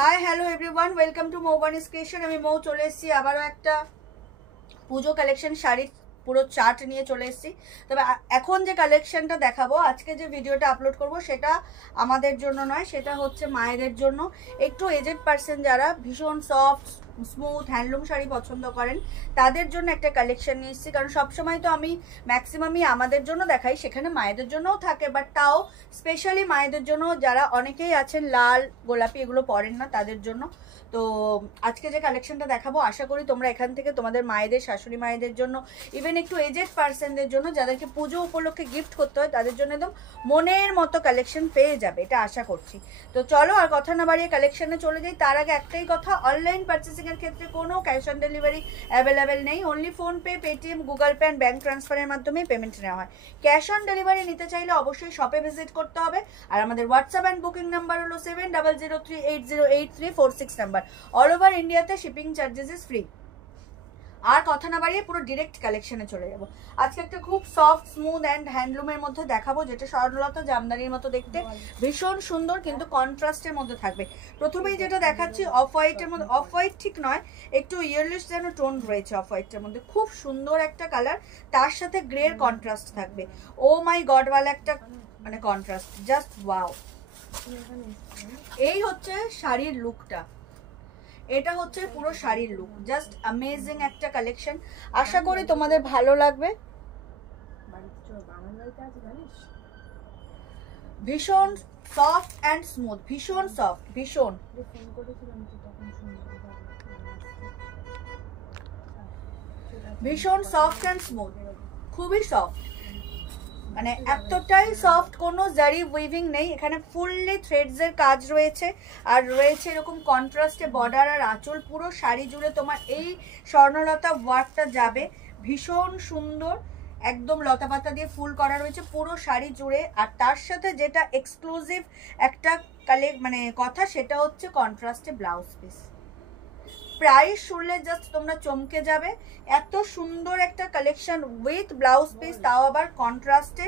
High hello everyone, welcome to Moubani's creation. আমি মৌ চলে এসেছি আবারও একটা পুজো কালেকশন শাড়ির পুরো চার্ট নিয়ে চলে এসেছি। তবে এখন যে কালেকশনটা দেখাবো, আজকে যে ভিডিওটা আপলোড করব সেটা আমাদের জন্য নয়, সেটা হচ্ছে মায়েদের জন্য। একটু এজেড পার্সন যারা ভীষণ সফট স্মুথ হ্যান্ডলুম শাড়ি পছন্দ করেন তাদের জন্য একটা কালেকশন নিয়ে এসেছি। কারণ সবসময় তো আমি ম্যাক্সিমামই আমাদের জন্য দেখাই, সেখানে মায়েদের জন্যও থাকে, বাট তাও স্পেশালি মায়েদের জন্য যারা অনেকেই আছেন লাল গোলাপি এগুলো পরেন না তাদের জন্য। তো আজকে যে কালেকশনটা দেখাবো আশা করি তোমরা এখান থেকে তোমাদের মায়েদের, শাশুড়ি মায়েদের জন্য, ইভেন একটু এজেড পার্সনদের জন্য যাদেরকে পুজো উপলক্ষে গিফট করতে হয় তাদের জন্য একদম মনের মতো কালেকশন পেয়ে যাবে, এটা আশা করছি। তো চলো আর কথা না বাড়িয়ে কালেকশনে চলে যাই। তার আগে একটাই কথা, অনলাইন পার্চেসিং এর ক্ষেত্রে কোনো ক্যাশ অন ডেলিভারি অ্যাভেলেবেল নেই। Only PhonePe, Paytm, Google pay and bank ট্রান্সফারের মাধ্যমেই পেমেন্ট নেওয়া হয়। ক্যাশ অন ডেলিভারি নিতে চাইলে অবশ্যই শপে ভিজিট করতে হবে। আর আমাদের হোয়াটসঅ্যাপ অ্যান্ড বুকিং নাম্বার হলো 7003808346 নাম্বার। অল ওভার ইন্ডিয়াতে শিপিং চার্জেস ইজ ফ্রি। আর কথা না বাড়িয়ে পুরো ডিরেক্ট কালেকশনে চলে যাব। আজকে একটা খুব সফট স্মুথ অ্যান্ড হ্যান্ডলুমের মধ্যে দেখাবো, যেটা স্বর্ণলতা জামদানির মতো দেখতে, ভীষণ সুন্দর কিন্তু কন্ট্রাস্টের মধ্যে থাকবে। প্রথমেই যেটা দেখাচ্ছি অফ হোয়াইটের মধ্যে, অফ হোয়াইট ঠিক নয়, একটু ইয়েলোইশ যেন টোন রয়েছে অফ হোয়াইটের মধ্যে, খুব সুন্দর একটা কালার, তার সাথে গ্রের কন্ট্রাস্ট থাকবে। ও মাই গড ওয়ালা একটা মানে কন্ট্রাস্ট, জাস্ট ওয়াও। এই হচ্ছে শাড়ির লুকটা, এটা হচ্ছে পুরো শাড়ির লুক, জাস্ট অ্যামেজিং একটা কালেকশন। আশা করি তোমাদের ভালো লাগবে। ভীষণ সফট অ্যান্ড স্মুথ, ভীষণ সফট, ভীষণ ভীষণ সফট অ্যান্ড স্মুথ, খুবই সফট, মানে এতটাই সফট, কোনো জারি উইভিং নেই এখানে, ফুললি থ্রেডস এর কাজ রয়েছে। আর রয়েছে এরকম কন্ট্রাস্টে বর্ডার আর আঁচল, পুরো শাড়ি জুড়ে তোমার এই স্বর্ণলতা ওয়ার্কটা যাবে, ভীষণ সুন্দর, একদম লতা পাতা দিয়ে ফুল করা রয়েছে পুরো শাড়ি জুড়ে। আর তার সাথে যেটা এক্সক্লুসিভ একটা মানে কথা, সেটা হচ্ছে কন্ট্রাস্টে ব্লাউজ পিস। প্রাইস শুনলে জাস্ট তোমরা চমকে যাবে, এত সুন্দর একটা কালেকশন উইথ ব্লাউজ পিস, তাও আবার কন্ট্রাস্টে,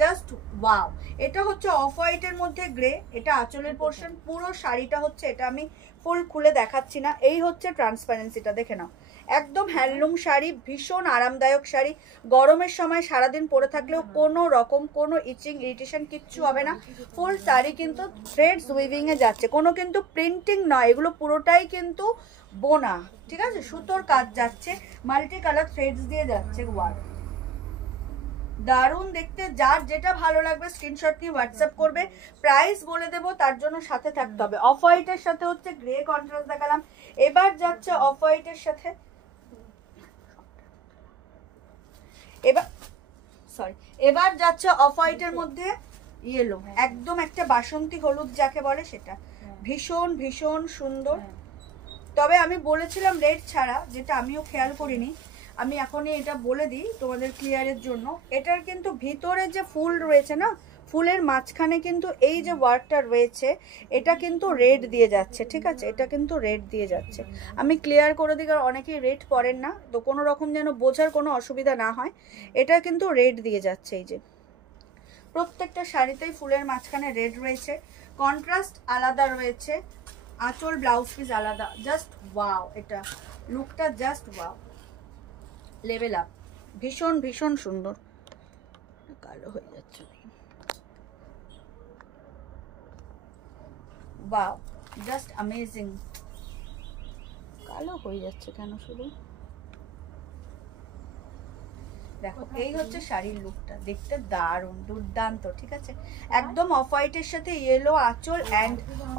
জাস্ট ওয়াও। এটা হচ্ছে অফ হোয়াইটের মধ্যে গ্রে, এটা আঁচলের পোর্শন, পুরো শাড়িটা হচ্ছে, এটা আমি ফুল খুলে দেখাচ্ছি না, এই হচ্ছে ট্রান্সপারেন্সিটা, দেখে নাও। একদম হ্যান্ডলুম শাড়ি, ভীষণ আরামদায়ক শাড়ি, গরমের সময় সারাদিন পরে থাকলেও কোনো রকম কোনো ইচিং ইরিটেশন কিচ্ছু হবে না। ফুল শাড়ি কিন্তু থ্রেডস উইভিং এ যাচ্ছে, কোনো কিন্তু প্রিন্টিং নয়, এগুলো পুরোটাই কিন্তু বোনা, ঠিক আছে, সুতোর কাজ যাচ্ছে, মাল্টি কালার থ্রেডস দিয়ে যাচ্ছে। ওয়াও, দারুণ দেখতে। যার যেটা ভালো লাগবে স্ক্রিনশট নিয়ে হোয়াটসঅ্যাপ করবে। প্রাইস বলে দেবো, তার জন্য সাথে থাকতে হবে। অফ হোয়াইটের সাথে হচ্ছে গ্রে কন্ট্রাস্ট দেখালাম, এবার যাচ্ছে অফ হোয়াইটের সাথে, এবার যাচ্ছে অফ হোয়াইটের মধ্যে ইয়েলো, একদম একটা বাসন্তী হলুদ যাকে বলে সেটা, ভীষণ ভীষণ সুন্দর। তবে আমি বলেছিলাম রেড ছাড়া, যেটা আমিও খেয়াল করিনি, আমি এখনই এটা বলে দিই তোমাদের ক্লিয়ারের জন্য। এটার কিন্তু ভিতরে যে ফুল রয়েছে না, ফুলের মাঝখানে কিন্তু এই যে ওয়ার্কটা রয়েছে, এটা কিন্তু রেড দিয়ে যাচ্ছে, ঠিক আছে, এটা কিন্তু রেড দিয়ে যাচ্ছে। আমি ক্লিয়ার করে দিই, কারণ অনেকেই রেড পরেন না, তো কোনো রকম যেন বোঝার কোনো অসুবিধা না হয়, এটা কিন্তু রেড দিয়ে যাচ্ছে। এই যে প্রত্যেকটা শাড়িতেই ফুলের মাঝখানে রেড রয়েছে, কন্ট্রাস্ট আলাদা রয়েছে, আঁচল ব্লাউজ পিস আলাদা, জাস্ট ওয়াও, এটা লুকটা জাস্ট ওয়াও, লেভেল আপ, ভীষণ ভীষণ সুন্দর। কালো হয়ে যাচ্ছে, ওয়াও, জাস্ট অ্যামেজিং। কালো হয়ে যাচ্ছে কেন শুধু, দেখো এই হচ্ছে শাড়ির লুকটা, দেখতে দারুণ দুর্দান্ত, ঠিক আছে, একদম অফ হোয়াইটের সাথে ইয়েলো আঁচল and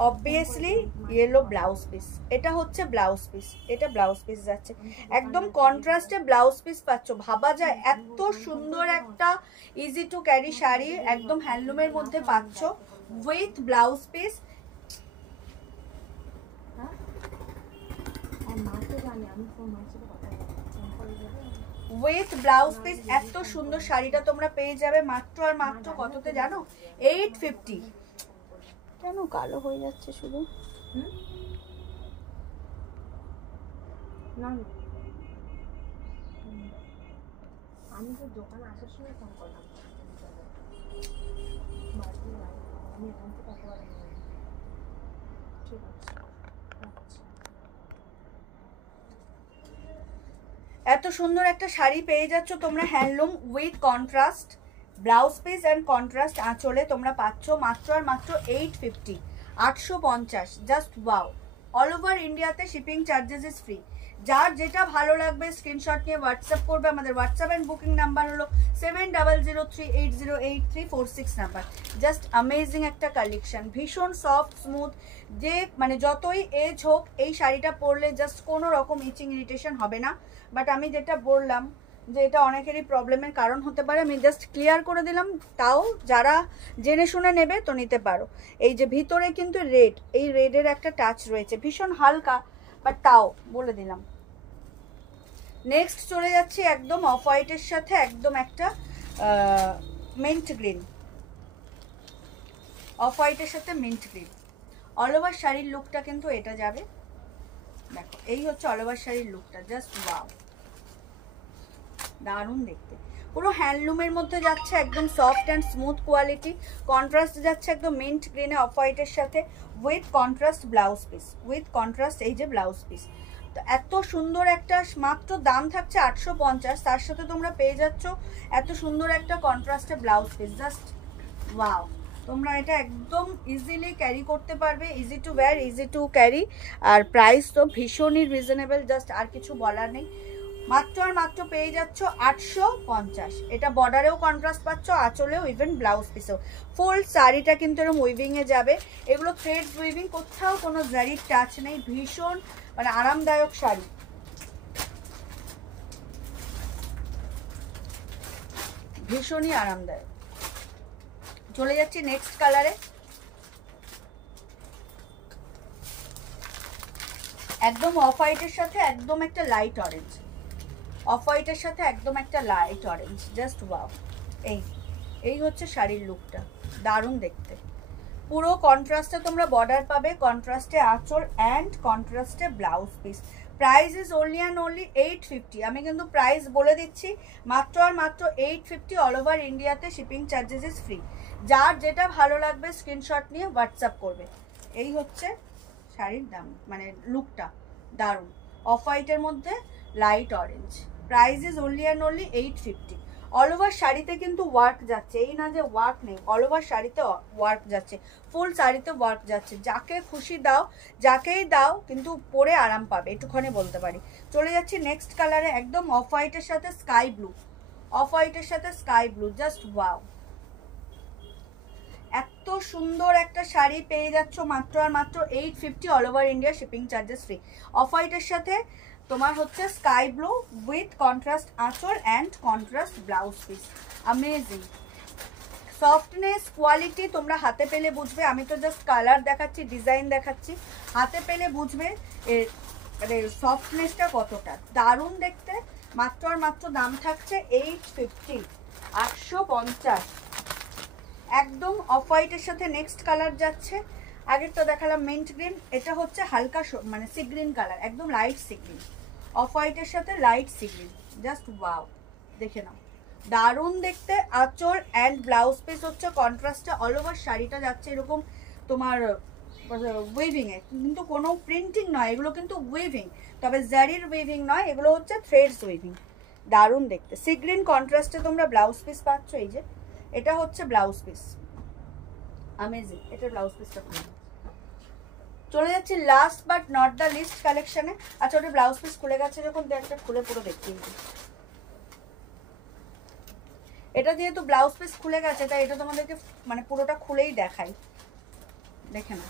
obviously yellow blouse piece. এটা হচ্ছে ব্লাউজ পিস, এটা ব্লাউজ পিস যাচ্ছে, একদম কন্ট্রাস্টে ব্লাউজ পিস পাচ্ছ। ভাবা যায় এত সুন্দর একটা ইজি টু ক্যারি শাড়ি একদম হ্যান্ডলুমের মধ্যে পাচ্ছ with blouse piece. With blouse piece এত সুন্দর শাড়িটা তোমরা পেয়ে যাবে মাত্র আর মাত্র কততে জানো, 850। কেন কালো হয়ে যাচ্ছে শুধু, না আমি তো দোকানে আসার সময় ফোন করলাম, আমি এখান থেকে একেবারে ঠিক আছে। এত সুন্দর একটা শাড়ি পেয়ে যাচ্ছ তোমরা handloom with contrast blouse piece and contrast আঁচলে তোমরা পাচ্ছ মাত্র আর মাত্র 850, 850, জাস্ট ওয়াও। অল ওভার ইন্ডিয়াতে শিপিং চার্জেস ইজ ফ্রি। যার যেটা ভালো লাগবে স্ক্রিনশট নিয়ে হোয়াটসঅ্যাপ করবে। আমাদের হোয়াটসঅ্যাপ অ্যান্ড বুকিং নাম্বার হলো 7003808346 নাম্বার। জাস্ট অ্যামেজিং একটা কালেকশন, ভীষণ সফট স্মুথ, যে মানে যতই এজ হোক এই শাড়িটা পরলে জাস্ট কোনো রকম ইচিং ইরিটেশন হবে না। বাট আমি যেটা বললাম যে এটা অনেকেরই প্রবলেমের কারণ হতে পারে, আমি জাস্ট ক্লিয়ার করে দিলাম। তাও যারা জেনে শুনে নেবে তো নিতে পারো। এই যে ভিতরে কিন্তু রেড, এই রেডের একটা টাচ রয়েছে, ভীষণ হালকা, বাট তাও বলে দিলাম। নেক্সট চলে যাচ্ছি একদম অফ হোয়াইটের সাথে একদম একটা মিন্ট গ্রিন, অফ হোয়াইটের সাথে মিন্ট গ্রিন। অল ওভার শাড়ির লুকটা কিন্তু এটা যাবে। দেখো এই হচ্ছে অল ওভার শাড়ির লুকটা, জাস্ট ওয়াও, দারুণ দেখতে। পুরো হ্যান্ডলুমের মধ্যে যাচ্ছে, একদম soft and smooth quality. Contrast যাচ্ছে একদম মিন্ট গ্রিনে অফ হোয়াইটের সাথে with contrast blouse piece, with contrast এই যে ব্লাউজ পিস। তো এত সুন্দর একটা, মাত্র দাম থাকছে 850, তার সাথে তোমরা পেয়ে যাচ্ছ এত সুন্দর একটা কন্ট্রাস্টে ব্লাউজ পিস, জাস্ট ওয়াও। তোমরা এটা একদম ইজিলি ক্যারি করতে পারবে, easy to wear, easy to carry. আর প্রাইস তো ভীষণই রিজনেবল, জাস্ট আর কিছু বলার নেই। মাত্র আর মাত্র পেয়ে যাচ্ছ 850। এটা বর্ডারেও কন্ট্রাস্ট পাচ্ছ, আঁচলেও, ইভেন ব্লাউজ পিসেও। ফুল শাড়িটা কিন্তু এরকম উইভিংয়ে যাবে। এগুলো থ্রেড উইভিং, কোথাও কোনো জারির টাচ নেই। ভীষণ মানে আরামদায়ক শাড়ি, ভীষণই আরামদায়ক। চলে যাচ্ছি নেক্সট কালারে, একদম অফ হোয়াইটের সাথে একদম একটা লাইট অরেঞ্জ, অফ হোয়াইটের সাথে একদম একটা লাইট অরেঞ্জ, জাস্ট ওয়াও। এই হচ্ছে শাড়ির লুকটা, দারুণ দেখতে। পুরো কন্ট্রাস্টে তোমরা বর্ডার পাবে, কন্ট্রাস্টে আঁচল অ্যান্ড কন্ট্রাস্টে blouse piece. Price is only and only 850। আমি কিন্তু প্রাইস বলে দিচ্ছি, মাত্র আর মাত্র 850। অল ওভার ইন্ডিয়াতে শিপিং চার্জেস ইজ ফ্রি। যার যেটা ভালো লাগবে স্ক্রিনশট নিয়ে হোয়াটসঅ্যাপ করবে। এই হচ্ছে শাড়ির দাম, মানে লুকটা দারুণ, অফ হোয়াইটের মধ্যে light orange. Price is only and only 850। All over শাড়িতে কিন্তু ওয়ার্ক যাচ্ছে, এই না যে ওয়ার্ক নেই, অল ওভার শাড়িতে ওয়ার্ক যাচ্ছে, ফুল শাড়িতে ওয়ার্ক যাচ্ছে। যাকে খুশি দাও, যাকেই দাও কিন্তু পরে আরাম পাবে, একটুখানি বলতে পারি। চলে যাচ্ছি নেক্সট কালারে, একদম অফ হোয়াইটের সাথে স্কাই ব্লু, অফ হোয়াইটের সাথে স্কাই ব্লু, জাস্ট ওয়াও। এত সুন্দর একটা শাড়ি পেয়ে যাচ্ছ মাত্র আর মাত্র 850। All over India shipping charges free. Of হোয়াইটের সাথে তোমার হচ্ছে স্কাই ব্লু উইথ কন্ট্রাস্ট আঁচল and contrast blouse piece. Amazing softness, quality তোমরা হাতে পেলে বুঝবে। আমি তো জাস্ট কালার দেখাচ্ছি, ডিজাইন দেখাচ্ছি, হাতে পেলে বুঝবে এর মানে সফটনেসটা কতটা দারুণ দেখতে। মাত্র আর মাত্র দাম থাকছে 850, 850। একদম অফ হোয়াইটের সাথে নেক্সট কালার যাচ্ছে, আগের তো দেখালাম মিন্ট গ্রিন, এটা হচ্ছে হালকা মানে সি গ্রিন কালার, একদম লাইট সি গ্রিন, অফ হোয়াইটের সাথে light sea green, just wow. দেখে নাও, দারুণ দেখতে। আঁচল অ্যান্ড ব্লাউজ পিস হচ্ছে কন্ট্রাস্টে। অল ওভার শাড়িটা যাচ্ছে এরকম তোমার উইভিংয়ে, কিন্তু কোনো প্রিন্টিং নয়, এগুলো কিন্তু উইভিং, তবে জারির উইভিং নয়, এগুলো হচ্ছে থ্রেডস উইভিং। দারুণ দেখতে, সি গ্রিন কন্ট্রাস্টে তোমরা ব্লাউজ পিস পাচ্ছ। এই যে এটা হচ্ছে ব্লাউজ পিস, অ্যামেজিং। এটা ব্লাউজ পিসটা খুলে চলে যাচ্ছি last but not the least কালেকশনে। আচ্ছা, ওটা ব্লাউজ পিস খুলে গেছে যখন, একটা খুলে পুরো দেখতে। এটা যেহেতু ব্লাউজ পিস খুলে গেছে তাই এটা তোমাদেরকে মানে পুরোটা খুলেই দেখাই, দেখে না।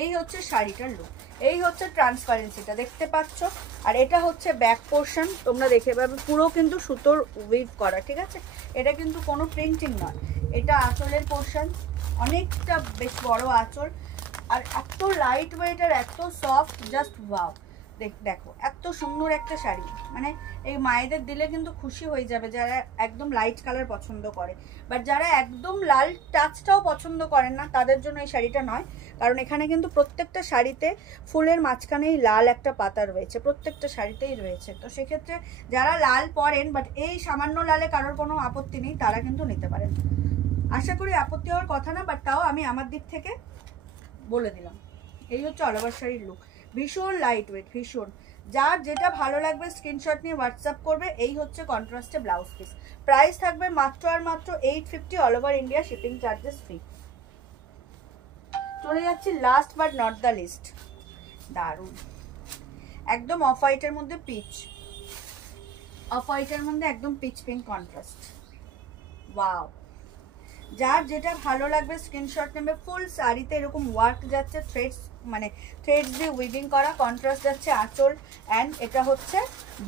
এই হচ্ছে শাড়িটার লুক, এই হচ্ছে ট্রান্সপারেন্সিটা দেখতে পাচ্ছ। আর এটা হচ্ছে ব্যাক পোর্শন, তোমরা দেখে পাবে পুরো কিন্তু সুতোর উইভ করা, ঠিক আছে। এটা কিন্তু কোনো প্রিন্টিং নয়। এটা আঁচলের পোর্শন, অনেকটা বেশ বড় আঁচল, আর এত লাইট ওয়েট আর এত সফট, জাস্ট ওয়াও। দেখো এত সুন্দর একটা শাড়ি, মানে এই মায়েদের দিলে কিন্তু খুশি হয়ে যাবে যারা একদম লাইট কালার পছন্দ করে। বাট যারা একদম লাল টাচটাও পছন্দ করেন না তাদের জন্য এই শাড়িটা নয়, কারণ এখানে কিন্তু প্রত্যেকটা শাড়িতে ফুলের মাঝখানেই লাল একটা পাতা রয়েছে, প্রত্যেকটা শাড়িতেই রয়েছে। তো সেক্ষেত্রে যারা লাল পরেন বাট এই সামান্য লালে কারোর কোনো আপত্তি নেই, তারা কিন্তু নিতে পারেন। আশা করি আপত্তি হওয়ার কথা না, বাট তাও আমি আমার দিক থেকে বলে দিলাম। এই হচ্ছে অল ওভার শাড়ির লুক। ভীষণ লাইট ওয়েট, ভীষণ। যার যেটা ভালো লাগবে স্ক্রিনশট নিয়ে হোয়াটসঅ্যাপ করবে। এই হচ্ছে কন্ট্রাস্টে ব্লাউজ পিস। প্রাইস থাকবে মাত্র আর মাত্র 850, all over India shipping charges free. চলে যাচ্ছি last but not the least. দারুণ, একদম অফ হোয়াইটের মধ্যে পিচ, অফ হোয়াইটের মধ্যে একদম পিচ পিঙ্ক কন্ট্রাস্ট। ওয়াও, যার যেটা ভালো লাগবে স্ক্রিনশট নেবে। ফুল শাড়িতে এরকম ওয়ার্ক যাচ্ছে, থ্রেডস মানে থ্রেডস দিয়ে উইভিং করা, কন্ট্রাস্ট যাচ্ছে আঁচল, অ্যান্ড এটা হচ্ছে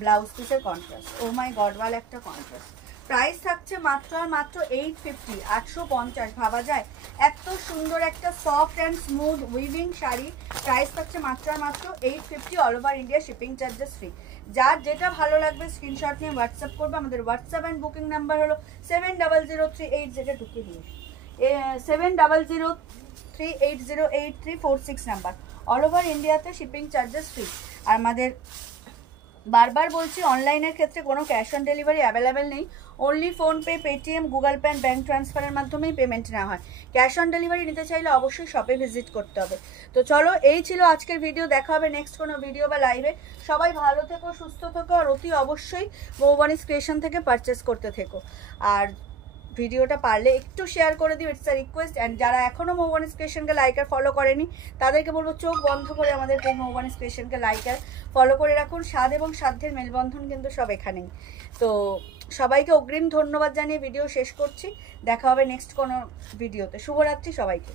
ব্লাউজ পিসের কন্ট্রাস্ট। ও মাই গড, ওয়াল একটা কন্ট্রাস্ট। প্রাইস থাকছে মাত্র আর মাত্র 850, 850। ভাবা যায় এত সুন্দর একটা soft and smooth weaving sari, price থাকছে মাত্র আর মাত্র 850, all over India shipping charges free. যার যেটা ভালো লাগবে স্ক্রিনশট নিয়ে হোয়াটসঅ্যাপ করবে। আমাদের হোয়াটসঅ্যাপ অ্যান্ড বুকিং নাম্বার হলো 700380, যেটা ঢুকিয়ে দিয়ে 7003808346 নাম্বার। অল ওভার ইন্ডিয়াতে শিপিং চার্জেস ফ্রি। আর আমাদের বারবার বলছি, অনলাইনের ক্ষেত্রে কোনো ক্যাশ অন ডেলিভারি অ্যাভেলেবেল নেই। Only PhonePe, Paytm, Google pay and bank ট্রান্সফারের মাধ্যমেই পেমেন্ট নেওয়া হয়। ক্যাশ অন ডেলিভারি নিতে চাইলে অবশ্যই শপে ভিজিট করতে হবে। তো চলো, এই ছিল আজকের ভিডিও। দেখা হবে নেক্সট কোনো ভিডিও বা লাইভে। সবাই ভালো থেকো, সুস্থ থেকো, আর অতি অবশ্যই মৌবনিস ক্রিয়েশন থেকে পারচেস করতে থেকো। আর ভিডিওটা পারলে একটু শেয়ার করে দিও, ইটস আ রিকোয়েস্ট। অ্যান্ড যারা এখনও মৌবনিস ক্রিয়েশনকে লাইক আর ফলো করেনি, তাদেরকে বলবো চোখ বন্ধ করে আমাদের এই মৌবনিস ক্রিয়েশনকে লাইক আর ফলো করে রাখুন। স্বাদ এবং সাধ্যের মেলবন্ধন কিন্তু সব এখানেই। তো সবাইকে অগ্রিম ধন্যবাদ জানিয়ে ভিডিও শেষ করছি। দেখা হবে নেক্সট কোনো ভিডিওতে। শুভরাত্রি সবাইকে।